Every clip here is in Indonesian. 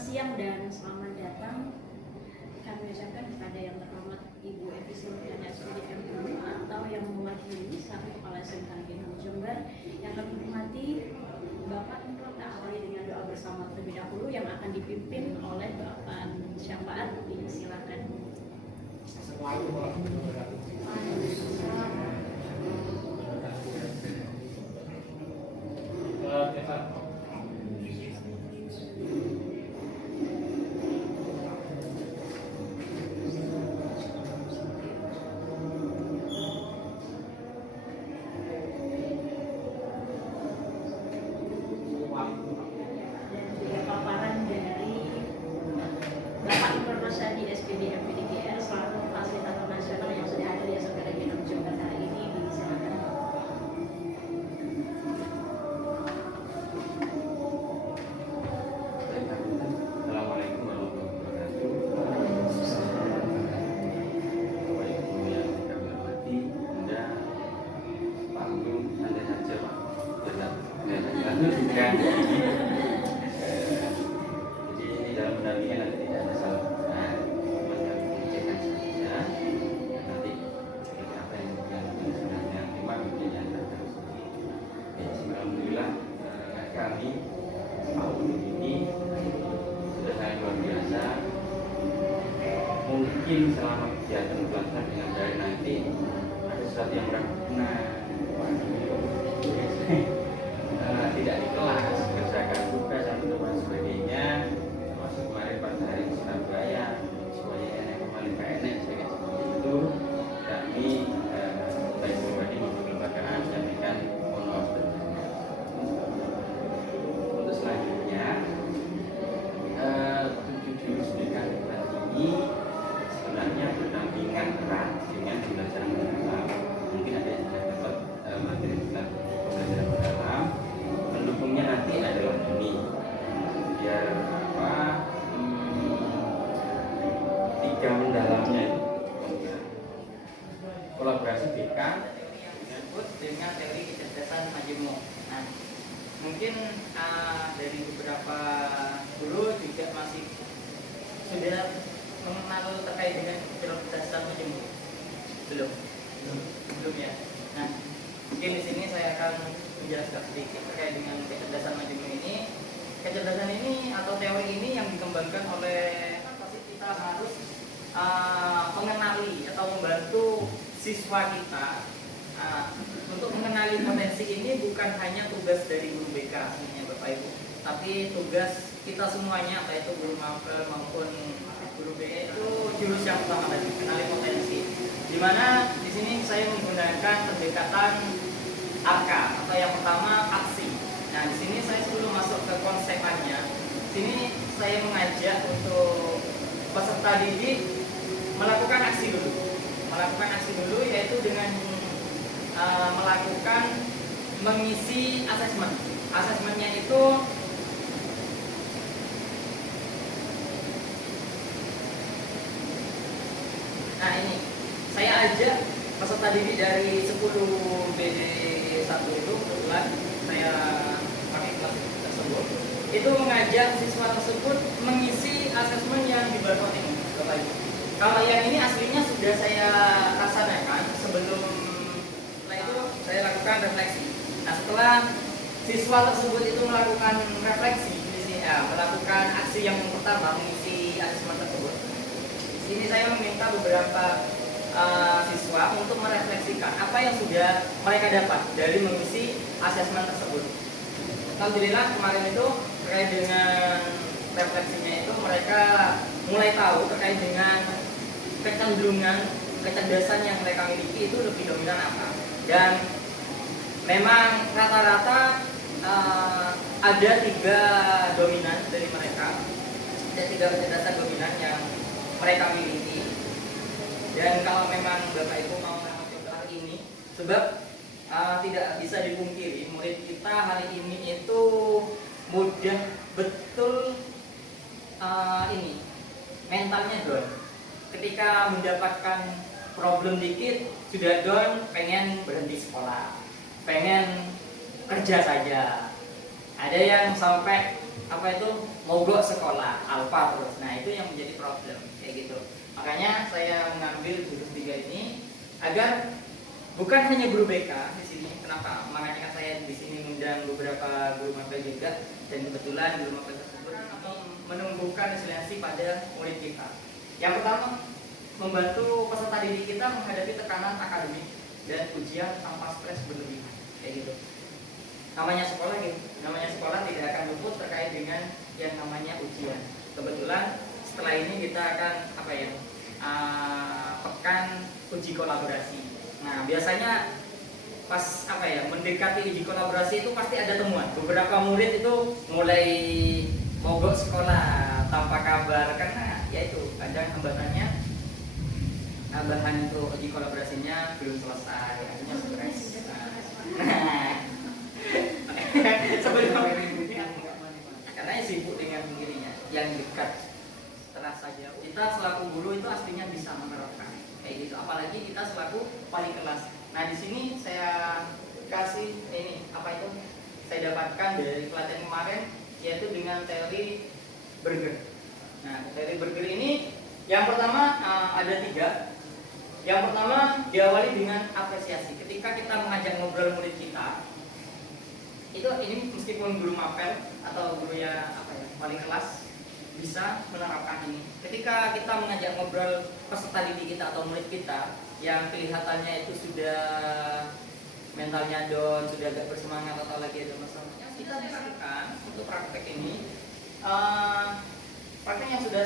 siang dan selamat datang kami ucapkan kepada yang terhormat Ibu Evi Sulfiana SPDM atau yang mewakili selaku Kepala SMK Negeri Jember, yang kami hormati Bapak Imron. Awali dengan doa bersama terlebih dahulu yang akan dipimpin oleh Bapak Syafaat. Silakan. Assalamualaikum warahmatullahi wabarakatuh. Di SPDM PDGR selaku fasilitator nasional yang sudah hadir di SMK Negeri Jember hari ini, disilakan. Assalamualaikum warahmatullahi wabarakatuh. Bapak Ibu yang kami hormati, Anda, Pak Guru, Anda saja Pak. Jadi dalam pendampingan nanti tidak ada salah. Alhamdulillah kami tahun ini sudah sangat luar biasa. Mungkin selama kegiatan belajar dengan dari nanti ada sesuatu yang berguna, tidak di kelas, kerjakan tugas dan sebagainya. Termasuk kemarin pada hari di Surabaya, semuanya yang kembali PNS seperti itu. Kami baik pribadi maupun kelembagaan menyampaikan mohon maaf. Tujuh jurus pendidikan ini sebenarnya berdampingan erat dengan pembelajaran mendalam. Mungkin ada yang sudah dapat materi pembelajaran mendalam. Pendukungnya nanti adalah ini, biar apa? Tiga mendalamnya itu kolaborasi BK menyangkut dengan teori kecerdasan majemuk. Nah, mungkin dari beberapa guru juga masih sudah mengenal terkait dengan kecerdasan majemuk. Belum ya. Nah, mungkin di sini saya akan menjelaskan sedikit terkait dengan kecerdasan majemuk ini. Kecerdasan ini atau teori ini yang dikembangkan oleh pasti kita harus mengenali atau membantu siswa kita untuk mengenali potensi ini. Bukan hanya tugas dari guru BK sebenarnya Bapak Ibu, tapi tugas kita semuanya, baik itu guru mapel maupun guru BK, itu jurus yang utama tadi, mengenali potensi. Dimana di sini saya menggunakan pendekatan ARKA atau yang pertama aksi. Nah, di sini saya sebelum masuk ke konsepannya, sini saya mengajak untuk peserta didik melakukan aksi dulu, yaitu dengan melakukan mengisi asesmen. Asesmennya itu ini saya ajak peserta didik dari 10 BD1 itu, kebetulan saya pakai kelas tersebut, itu mengajak siswa tersebut mengisi asesmen yang di barcode ini, Bapak Ibu. Kalau yang ini aslinya sudah saya laksanakan sebelum. Setelah itu saya lakukan refleksi. Nah, setelah siswa tersebut itu melakukan refleksi, melakukan aksi yang pertama, mengisi asesmen tersebut. Di sini saya meminta beberapa siswa untuk merefleksikan apa yang sudah mereka dapat dari mengisi asesmen tersebut. Alhamdulillah kemarin itu terkait dengan refleksinya itu mereka mulai tahu terkait dengan kecenderungan kecerdasan yang mereka miliki itu lebih dominan apa. Dan memang rata-rata ada 3 dominan dari mereka, ada 3 kecerdasan dominan yang mereka miliki. Dan kalau memang Bapak Ibu mau mencoba ini, sebab tidak bisa dipungkiri murid kita hari ini itu mudah betul mentalnya down. Ketika mendapatkan problem dikit sudah down, pengen berhenti sekolah, pengen kerja saja. Ada yang sampai apa itu mogok sekolah alfa terus. Nah itu yang menjadi problem kayak gitu. Makanya saya mengambil jurus 3 ini agar bukan hanya guru BK di sini. Kenapa? Makanya kan saya di sini mengundang beberapa guru mapel juga, dan kebetulan guru mapel tersebut menumbuhkan resiliensi pada murid kita. Yang pertama, membantu peserta didik kita menghadapi tekanan akademik dan ujian tanpa stres berlebihan, kayak gitu. Namanya sekolah gitu, namanya sekolah tidak akan luput terkait dengan yang namanya ujian. Kebetulan setelah ini kita akan pekan uji kolaborasi. Nah biasanya pas mendekati uji kolaborasi itu pasti ada temuan. Beberapa murid itu mulai mogok sekolah tanpa kabar karena yaitu kadang hambatannya bahan itu uji kolaborasinya belum selesai, akhirnya stres. Karena sibuk dengan dirinya yang dekat. Terasa jauh. Kita selaku guru itu aslinya bisa menerapkan kayak gitu. Apalagi kita selaku wali kelas. Nah di sini saya kasih ini saya dapatkan dari pelatihan kemarin, yaitu dengan teori Berger. Nah teori Berger ini yang pertama ada 3. Yang pertama diawali dengan apresiasi. Ketika kita mengajak ngobrol murid kita, ini meskipun guru mapel atau guru wali kelas bisa menerapkan ini. Ketika kita mengajak ngobrol peserta didik kita atau murid kita yang kelihatannya itu sudah mentalnya down, sudah agak bersemangat atau lagi ada masalah, kita lakukan untuk praktek ini. Praktek yang sudah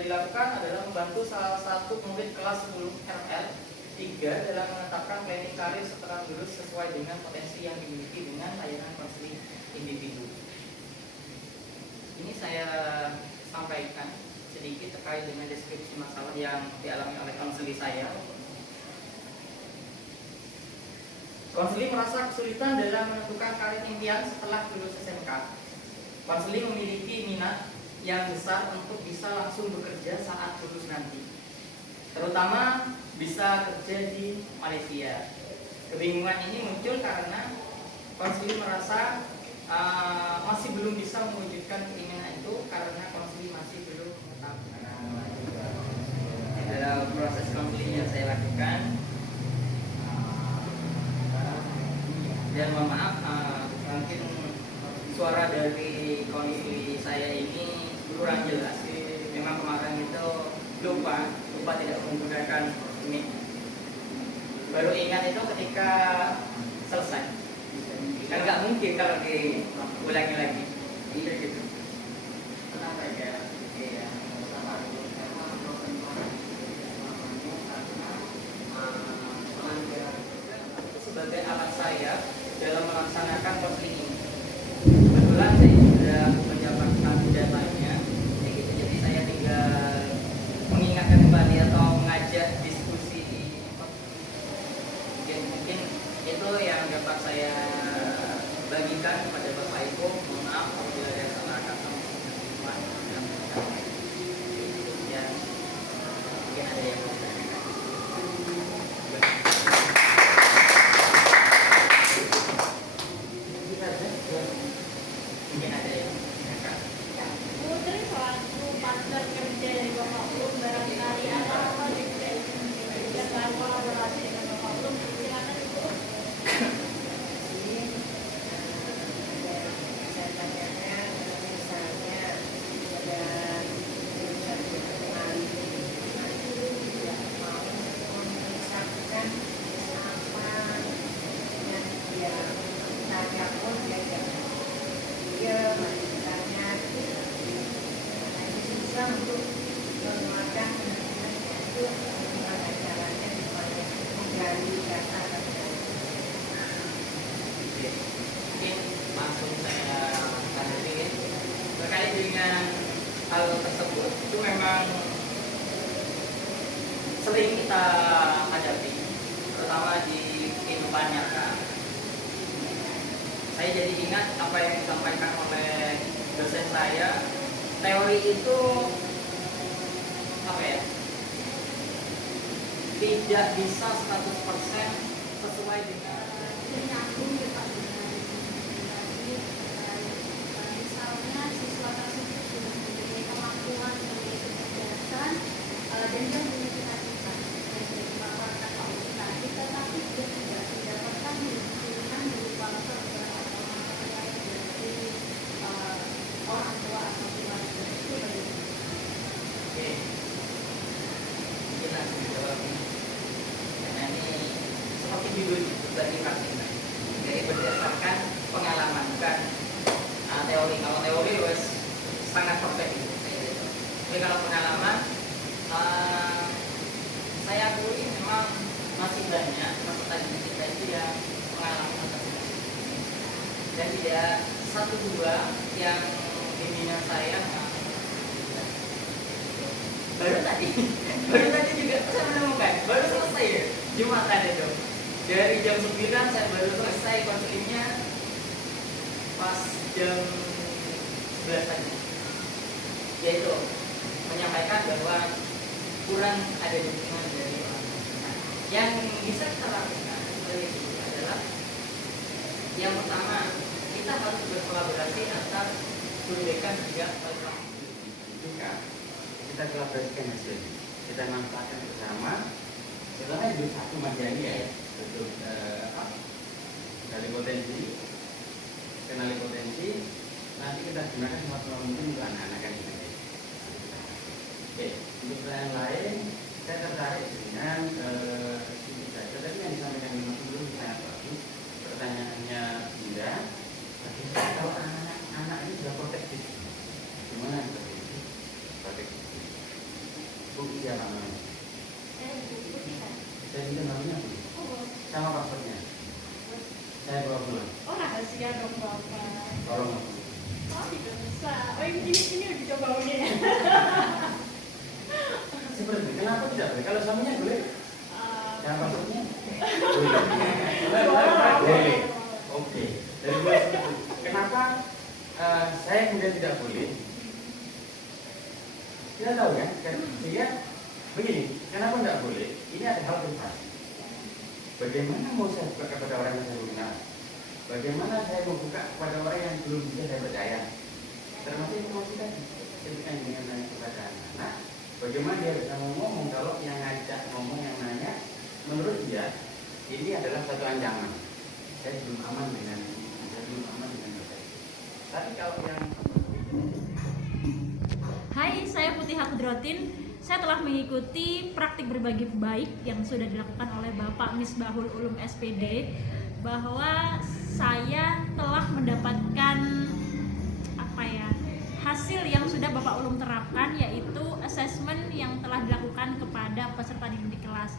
dilakukan adalah membantu salah satu murid kelas 10 RL 3 dalam menetapkan planning karir setelah lulus sesuai dengan potensi yang dimiliki dengan layanan konseling individu. Ini saya sampaikan sedikit terkait dengan deskripsi masalah yang dialami oleh konseling saya. Konseling merasa kesulitan dalam menentukan karir impian setelah lulus SMK. Konseling memiliki minat yang besar untuk bisa langsung bekerja saat lulus nanti, terutama bisa kerja di Malaysia. Kebingungan ini muncul karena konseling merasa masih belum bisa mewujudkan keinginan itu karena konseling masih belum mengetahui. Dalam proses konseling yang saya lakukan, dan mohon maaf mungkin suara dari konseling saya ini kurang jelas. Memang kemarin itu lupa tidak menggunakan mic. Baru ingat itu ketika selesai. Kan nggak mungkin kalau diulangi lagi. Iya gitu. Sebagai alat saya dalam melaksanakan konseling ini. Kebetulan saya sudah mendapatkan datanya, jadi saya tinggal mengingatkan kembali atau mengajak diskusi. Mungkin itu yang dapat saya bagikan kepada Bapak Ibu. Mohon maaf apabila ada salah kata. Ya, mungkin ada yang Putri selaku partner kerja dari Bapak Ulum, barangkali ada apa yang kolaborasi dengan Bapak Ulum, silakan Ibu. Mungkin langsung saya tanggapi terkait dengan hal tersebut. Itu memang sering kita hadapi, terutama di kehidupan nyata. Saya jadi ingat apa yang disampaikan oleh dosen saya. Teori itu tidak bisa 100% sesuai dengan judulnya berbagi praktik. Jadi berdasarkan pengalaman, bukan teori. Kalau teori wes sangat perfect gitu. Tapi kalau pengalaman, saya akui memang masih banyak peserta didik kita itu yang mengalami hal tersebut. Dan tidak satu dua yang bimbingan saya baru tadi juga saya menemukan, baru selesai ya Jumatan itu. Dari jam 9 saya baru selesai konselingnya pas jam 11 tadi. Yaitu menyampaikan bahwa kurang ada dukungan dari orang tua. Nah, yang bisa kita lakukan sebagai guru adalah yang pertama, kita harus berkolaborasi antar guru BK dan juga wali kelas. Juga kita kolaborasikan hasil, kita manfaatkan bersama. Setelah itu satu majani ya, untuk kenali potensi, nanti kita gunakan semaksimal mungkin untuk anak-anak yang ini. Oke, untuk pertanyaan lain, saya tertarik dengan sedikit saja. Tadi yang disampaikan Mas Guru sangat bagus. Pertanyaannya Bunda, bagaimana kalau anak-anak ini sudah protektif? Gimana protektif? Protektif. Bu, siapa namanya? Saya juga namanya Bu. Sama passwordnya. Saya bawa pulang. Oh, rahasia dong Bapak. Tolong. Oh, tidak bisa. Oh, ini udah dicoba udah ya. Seperti kenapa tidak boleh? Kalau suaminya boleh? Yang maksudnya? Boleh. Oke. Dari mulai kenapa saya kemudian tidak boleh? Kita tahu kan? Sehingga begini, kenapa tidak boleh? Ini ada hal privasi. Bagaimana mau saya buka kepada orang yang saya belum kenal? Bagaimana saya membuka kepada orang yang belum bisa saya percaya? Termasuk informasi tadi, ketika dengan nanya kepada anak, bagaimana dia bisa ngomong kalau yang ngajak ngomong yang nanya, menurut dia ini adalah satu ancaman. Saya belum aman dengan mereka. Tapi kalau yang Hai, saya Putih Hakudrotin. Saya telah mengikuti praktik berbagi baik yang sudah dilakukan oleh Bapak Misbahul Ulum SPD, bahwa saya telah mendapatkan hasil yang sudah Bapak Ulum terapkan, yaitu assessment yang telah dilakukan kepada peserta didik kelas.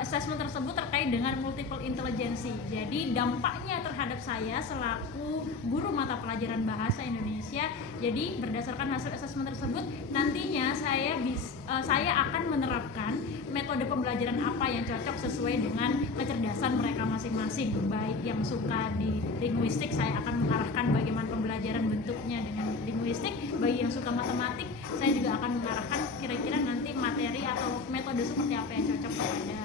Assessment tersebut terkait dengan multiple intelligency. Jadi dampaknya terhadap saya selaku guru mata pelajaran bahasa Indonesia. Jadi berdasarkan hasil assessment tersebut, nantinya saya akan menerapkan metode pembelajaran apa yang cocok sesuai dengan kecerdasan mereka masing-masing. Baik yang suka di linguistik, saya akan mengarahkan bagaimana pembelajaran bentuknya dengan linguistik. Bagi yang suka matematik, saya juga akan mengarahkan kira-kira nanti materi atau metode seperti apa yang cocok kepada